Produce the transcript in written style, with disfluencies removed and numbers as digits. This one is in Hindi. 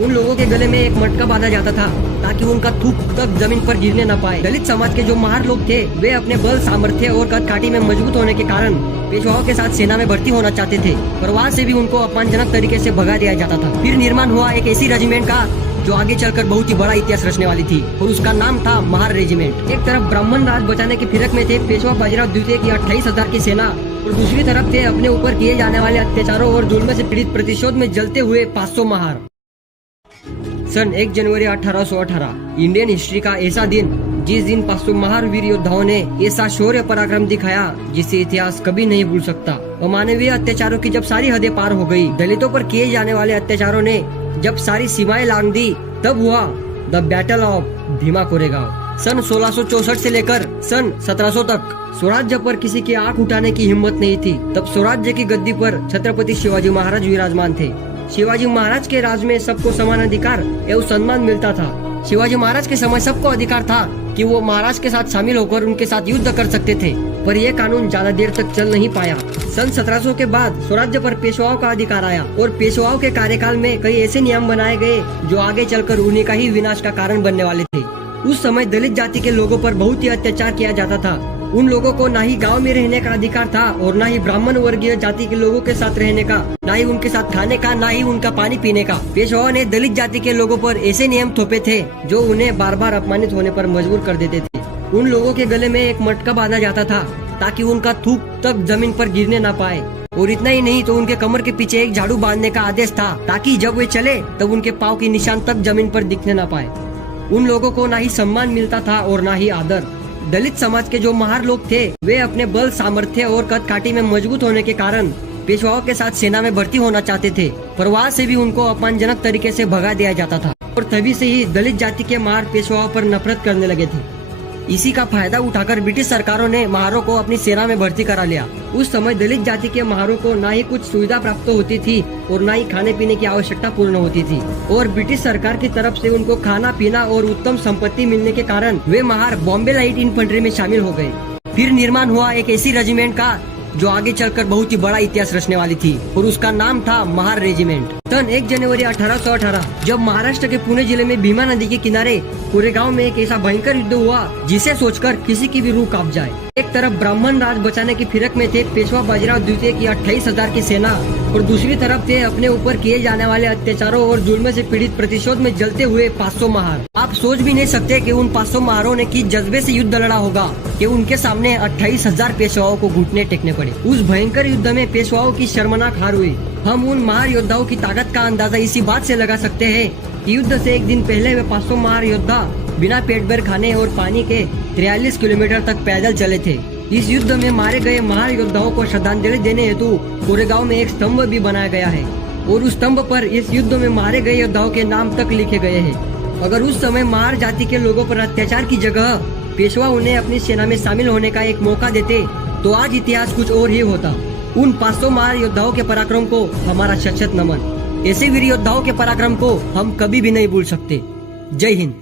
उन लोगों के गले में एक मटका बांधा जाता था ताकि उनका थूक तक जमीन पर गिरने न पाए। दलित समाज के जो महार लोग थे वे अपने बल, सामर्थ्य और कद काठी में मजबूत होने के कारण पेशवाओं के साथ सेना में भर्ती होना चाहते थे, पर वहाँ से भी उनको अपमानजनक तरीके से भगा दिया जाता था। फिर निर्माण हुआ एक ऐसी रेजिमेंट का जो आगे चलकर बहुत ही बड़ा इतिहास रचने वाली थी और उसका नाम था महार रेजिमेंट। एक तरफ ब्राह्मण राज बचाने की फिरक में थे पेशवा बाजीराव द्वितीय की 28,000 की सेना और दूसरी तरफ थे अपने ऊपर किए जाने वाले अत्याचारों और जुल्म से पीड़ित प्रतिशोध में जलते हुए 500 महार। सन 1 जनवरी 1818 इंडियन हिस्ट्री का ऐसा दिन जिस दिन 500 महार वीर योद्धाओं ने ऐसा शौर्य पराक्रम दिखाया जिसे इतिहास कभी नहीं भूल सकता। अमानवीय अत्याचारों की जब सारी हदें पार हो गई, दलितों पर किए जाने वाले अत्याचारों ने जब सारी सीमाएं लांघ दी, तब हुआ the battle of Bhima Koregaon. सन 1664 से लेकर सन 1700 तक स्वराज्य पर किसी की आंख उठाने की हिम्मत नहीं थी। तब स्वराज्य की गद्दी पर छत्रपति शिवाजी महाराज विराजमान थे। शिवाजी महाराज के राज में सबको समान अधिकार एवं सम्मान मिलता था। शिवाजी महाराज के समय सबको अधिकार था कि वो महाराज के साथ शामिल होकर उनके साथ युद्ध कर सकते थे, पर यह कानून ज्यादा देर तक चल नहीं पाया। सन 1700 के बाद स्वराज्य पर पेशवाओं का अधिकार आया और पेशवाओं के कार्यकाल में कई ऐसे नियम बनाए गए जो आगे चलकर उन्हीं का ही विनाश का कारण बनने वाले थे। उस समय दलित जाति के लोगों पर बहुत ही अत्याचार किया जाता था। उन लोगों को ना ही गांव में रहने का अधिकार था और ना ही ब्राह्मण वर्गीय जाति के लोगों के साथ रहने का, ना ही उनके साथ खाने का, ना ही उनका पानी पीने का। पेशवाओं ने दलित जाति के लोगों पर ऐसे नियम थोपे थे जो उन्हें बार बार अपमानित होने पर मजबूर कर देते थे। उन लोगों के गले में एक मटका बांधा जाता था ताकि उनका थूक तक जमीन पर गिरने न पाए, और इतना ही नहीं तो उनके कमर के पीछे एक झाड़ू बांधने का आदेश था ताकि जब वे चले तब उनके पाँव की निशान तक जमीन पर दिखने न पाए। उन लोगों को ना ही सम्मान मिलता था और ना ही आदर। दलित समाज के जो महार लोग थे वे अपने बल, सामर्थ्य और कद काठी में मजबूत होने के कारण पेशवाओं के साथ सेना में भर्ती होना चाहते थे, पर वहाँ से भी उनको अपमानजनक तरीके से भगा दिया जाता था और तभी से ही दलित जाति के महार पेशवाओं पर नफरत करने लगे थे। इसी का फायदा उठाकर ब्रिटिश सरकारों ने महारों को अपनी सेना में भर्ती करा लिया। उस समय दलित जाति के महारों को ना ही कुछ सुविधा प्राप्त होती थी और ना ही खाने पीने की आवश्यकता पूर्ण होती थी, और ब्रिटिश सरकार की तरफ से उनको खाना पीना और उत्तम संपत्ति मिलने के कारण वे महार बॉम्बे लाइट इन्फेंट्री में शामिल हो गए। फिर निर्माण हुआ एक ऐसी रेजिमेंट का जो आगे चलकर बहुत ही बड़ा इतिहास रचने वाली थी और उसका नाम था महार रेजिमेंट। सन 1 जनवरी 1818 जब महाराष्ट्र के पुणे जिले में भीमा नदी के किनारे कोरेगांव में एक ऐसा भयंकर युद्ध हुआ जिसे सोचकर किसी की भी रूह कांप जाए। एक तरफ ब्राह्मण राज बचाने की फिरक में थे पेशवा बाजीराव द्वितीय की 28,000 की सेना और दूसरी तरफ थे अपने ऊपर किए जाने वाले अत्याचारों और जुल्म से पीड़ित प्रतिशोध में जलते हुए 500 महार। आप सोच भी नहीं सकते कि उन 500 महारों ने किस जज्बे से युद्ध लड़ा होगा कि उनके सामने 28,000 पेशवाओं को घुटने टेकने पड़े। उस भयंकर युद्ध में पेशवाओं की शर्मनाक हार हुई। हम उन महार योद्धाओं की ताकत का अंदाजा इसी बात से लगा सकते हैं कि युद्ध से एक दिन पहले वे 500 महार योद्धा बिना पेट भर खाने और पानी के 43 किलोमीटर तक पैदल चले थे। इस युद्ध में मारे गए महार योद्धाओं को श्रद्धांजलि देने हेतु कोरेगांव में एक स्तंभ भी बनाया गया है और उस स्तंभ पर इस युद्ध में मारे गए योद्धाओं के नाम तक लिखे गए हैं। अगर उस समय महार जाति के लोगों पर अत्याचार की जगह पेशवा उन्हें अपनी सेना में शामिल होने का एक मौका देते तो आज इतिहास कुछ और ही होता। उन 500 महार योद्धाओं के पराक्रम को हमारा शत-शत नमन। ऐसे वीर योद्धाओं के पराक्रम को हम कभी भी नहीं भूल सकते। जय हिंद।